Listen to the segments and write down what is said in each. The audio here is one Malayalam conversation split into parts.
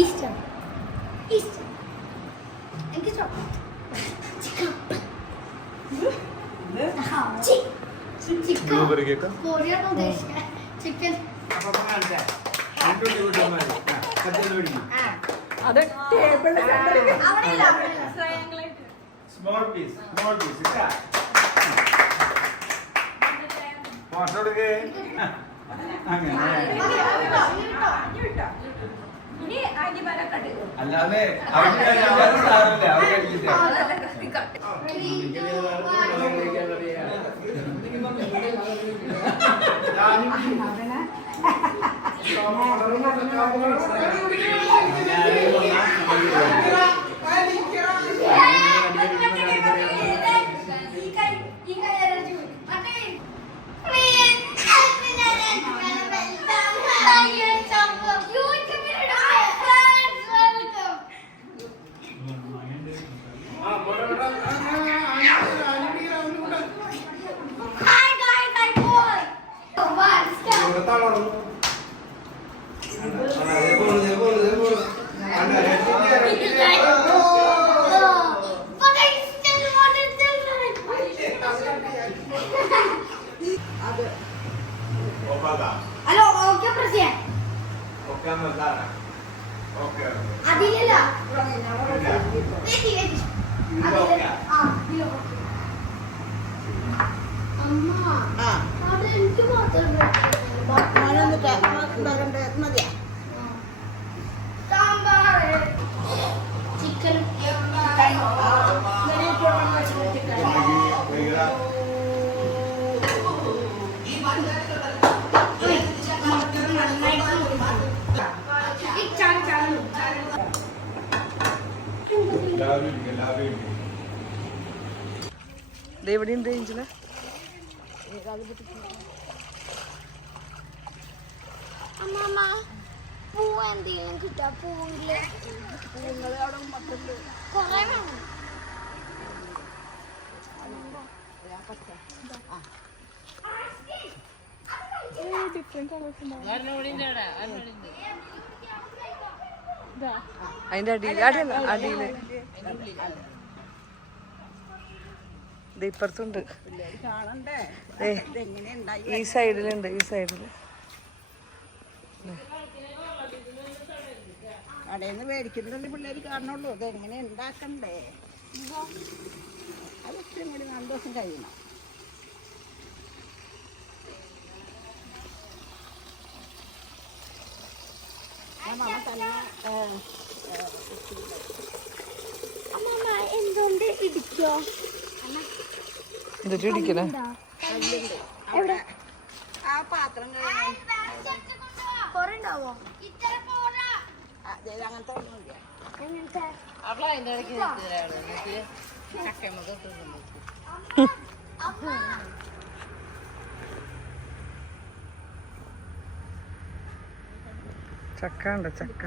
ഇഷ്ടം ഇഷ്ടം എനിക്ക് ചിക്കൻ കോഴിയാണ് ഉദ്ദേശിക്കുന്നത് ചിക്കൻ അത് ടേബിളിൽ സ്മോൾ പീസ് ഫോട്ടോടുക്കേ അല്ലാതെ ഹലോ ഓക്കെ പ്രശ്നം അതിലല്ല അമ്മ അവിടെ എനിക്ക് മാത്രം മതിയാ സാമ്പാർ ചിക്കൻ എവിടെയുണ്ട് ഏഞ്ചല അമ്മ പൂ എന്തെങ്കിലും കിട്ടാ പൂവില് കൊറേ വേണം അതിന്റെ അടിയിൽ അടിയില് ഇപ്പുറത്തുണ്ട് ഈ സൈഡിലുണ്ട് ഈ സൈഡില് കടയിൽ നിന്ന് മേടിക്കുന്നുണ്ട് പിള്ളേർ കാണുള്ളൂ അതെങ്ങനെ ഉണ്ടാക്കണ്ടേ അതൊക്കെ കൂടി 2 ദിവസം കഴിയണം അമ്മ എന്തുകൊണ്ട് ഇടിക്കോ എന്നിട്ട് ഇടിക്കല എവിടെ ആ പാത്രം കൊറേ ഉണ്ടാവോ അങ്ങനത്തെ ഒന്നുമില്ല എങ്ങനത്തെ ചക്ക ഉണ്ട് ചക്ക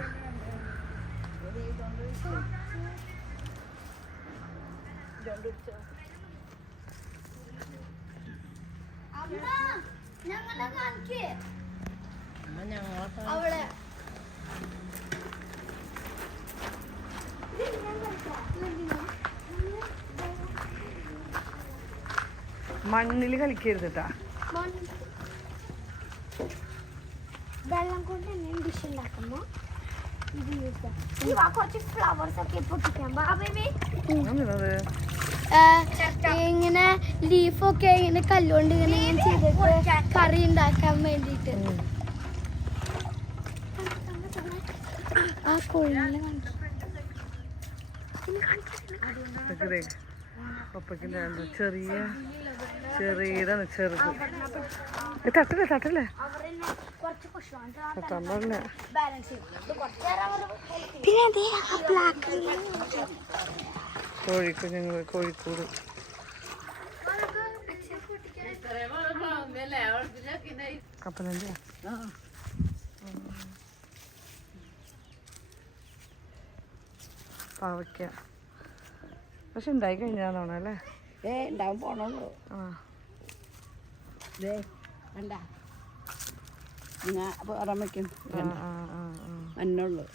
അവളെ മണ്ണില് കളിക്കരുത് കേട്ടാ വെള്ളം കൊണ്ട് തന്നെ ഡിഷ് ഉണ്ടാക്കുമ്പോ ഇത് യൂസ് കുറച്ച് ഫ്ലവേഴ്സ് ഒക്കെ പൊട്ടിക്കാൻ ഇങ്ങനെ ലീഫൊക്കെ ഇങ്ങനെ കല്ലുകൊണ്ട് ഇങ്ങനെ ചെയ്തിട്ട് കറി ഉണ്ടാക്കാൻ വേണ്ടിട്ട് ആ കോഴിനെ പപ്പക്കിന്റെ ചെറിയ ചെറിയതാണ് ചെറുത് തട്ടല്ലേ തട്ടല്ലേ തട്ടാൻ പാടില്ല കോഴിക്കുഞ്ഞുങ്ങൾ കോഴിക്കൂട് കപ്പലല്ലേ പാവയ്ക്ക പക്ഷെ ഉണ്ടായി കഴിഞ്ഞാണോ അല്ലേ ഉണ്ടാവും പോണുള്ളൂ ആ വേണ്ട ഞാൻ പുറം വയ്ക്കും ആ ആ ആ എന്നുള്ളു.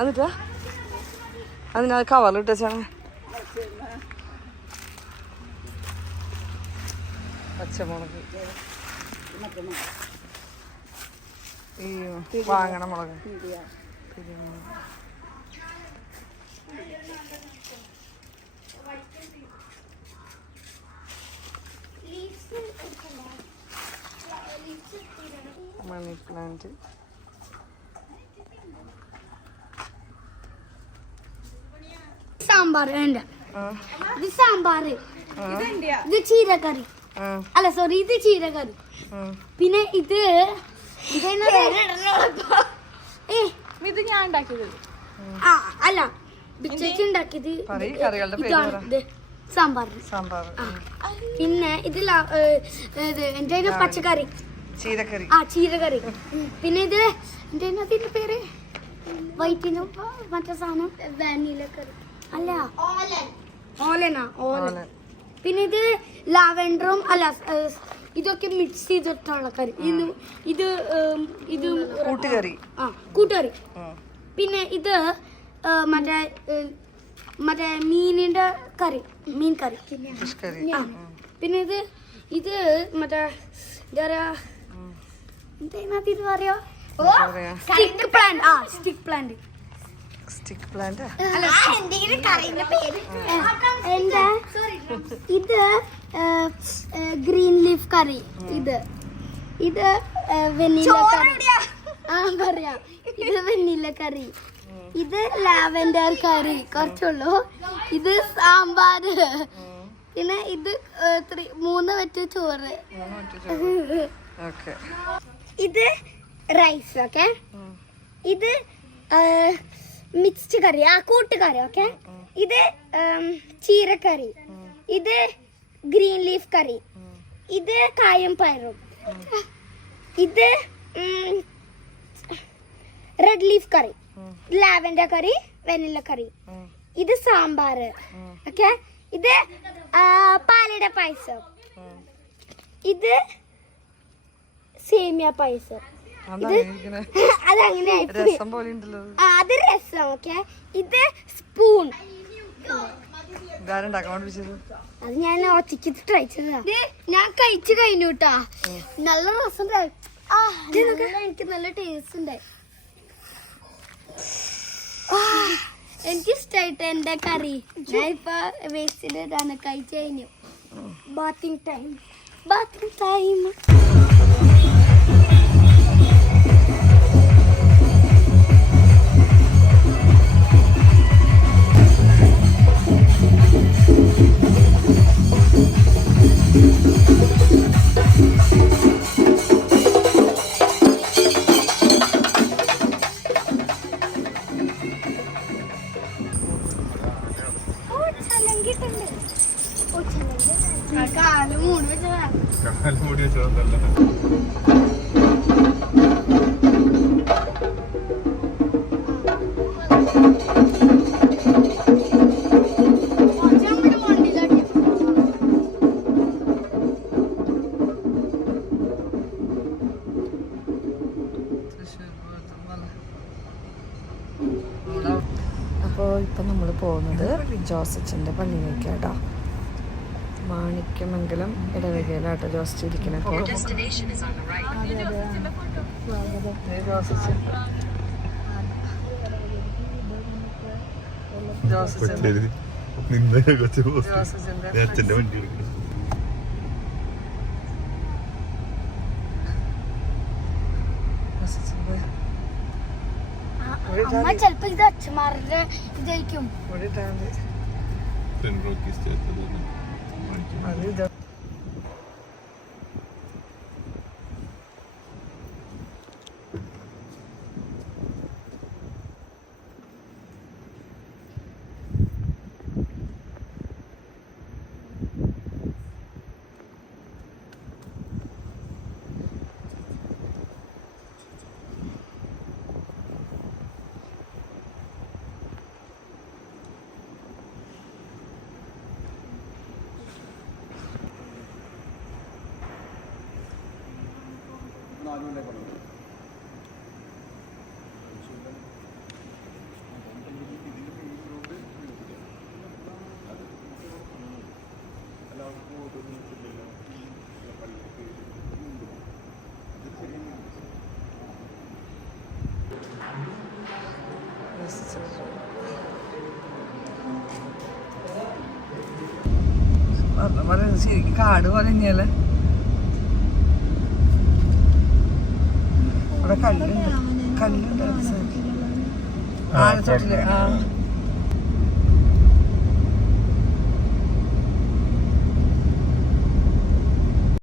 എന്നിട്ടാ അതിനത് കവറിലിട്ടാണ് പച്ചമുളക് ഈ വാങ്ങണ മുളക് പിരിമുളക്. Money plant. സാമ്പാർ വേണ്ട, ഇത് സാമ്പാർ, ഇത് ചീരക്കറി, അല്ല സോറി ഇത് ചീരക്കറി. പിന്നെ ഇത് ഇത് ഞാൻ ഉണ്ടാക്കിയത് അല്ല ചേച്ചി ഉണ്ടാക്കിയത് കറികളുടെ ഇതാണ്. ഇത് സാമ്പാർ. സാമ്പാർ. പിന്നെ ഇത് എന്റെ പച്ചക്കറി ചീരക്കറി. ചീരക്കറി. പിന്നെ ഇത് എന്റെ അതിന്റെ പേര് വൈറ്റിനും മറ്റേ സാധനം വാനില കറി അല്ല ഓലനാ ഓലൻ. പിന്നെ ഇത് ലാവെൻഡറും അല്ല ഇതൊക്കെ മിക്സ് ചെയ്തിട്ടുള്ള കറി. ഇത് ഇത് കൂട്ടുകറി. കൂട്ടുകറി. പിന്നെ ഇത് മറ്റേ മറ്റേ മീനിന്റെ കറി, മീൻ കറി. പിന്നെ ഇത് മറ്റേ എന്താ പറയാ ഇത് പറയാ stick plant. Stick plant. Stick plant. ഇത് ഗ്രീൻ ലീഫ് കറി. ഇത് വെനില കറി. പറയാ ഇത് വെനില കറി. ഇത് ലാവെൻഡർ കറി കുറച്ചുള്ളൂ. ഇത് സാമ്പാറ്. പിന്നെ ഇത് 3 വെച്ച ചോറ്. ഇത് റൈസ്. ഓക്കെ. ഇത് മിക്സ്ഡ് കറി, കൂട്ടുകറി. ഓക്കെ. ഇത് ചീരക്കറി. ഇത് ഗ്രീൻ ലീഫ് കറി. ഇത് കായും പയറും. ഇത് റെഡ് ലീഫ് കറി. ലാവെൻഡർ കറി, വെനില കറി. ഇത് സാമ്പാർ. ഓക്കെ. ഇത് പാലട പായസം. ഇത് സേമിയ പായസം. അതങ്ങനെ അത് രസം. ഓക്കെ. ഇത് സ്പൂൺ. അത് ഞാൻ ഒറ്റയ്ക്ക് ട്രൈ ചെയ്തതാ. ഞാൻ കഴിച്ചു കഴിഞ്ഞു കേട്ടാ. നല്ല രസം. എനിക്ക് നല്ല ടേസ്റ്റ് ഉണ്ടായി. എനിക്ക് ഇഷ്ടായിട്ട് എന്റെ കറി. ഞാൻ ഇപ്പൊ വേസ്റ്റിലാണ് കഴിച്ചു കഴിഞ്ഞു. Bathing time. അപ്പോൾ ഇപ്പം നമ്മൾ പോകുന്നത് ജോസച്ചിൻ്റെ പള്ളിയിലേക്കാട്ടോ. മാണിക്യമംഗലം ഇടവകയിലാട്ടോ ജോസച്ച് ഇരിക്കണേ. അച്ഛൻ്റെ വണ്ടി അമ്മ ചെലപ്പോ ഇത് അച്ഛന്മാരുടെ ഇതായിരിക്കും. ശരിക്കും കാട് പോലെ തന്നെയല്ലേ. ഇവിടെ കല്ലുണ്ട്, കല്ലുണ്ട്. ആനത്തോട്ടില്.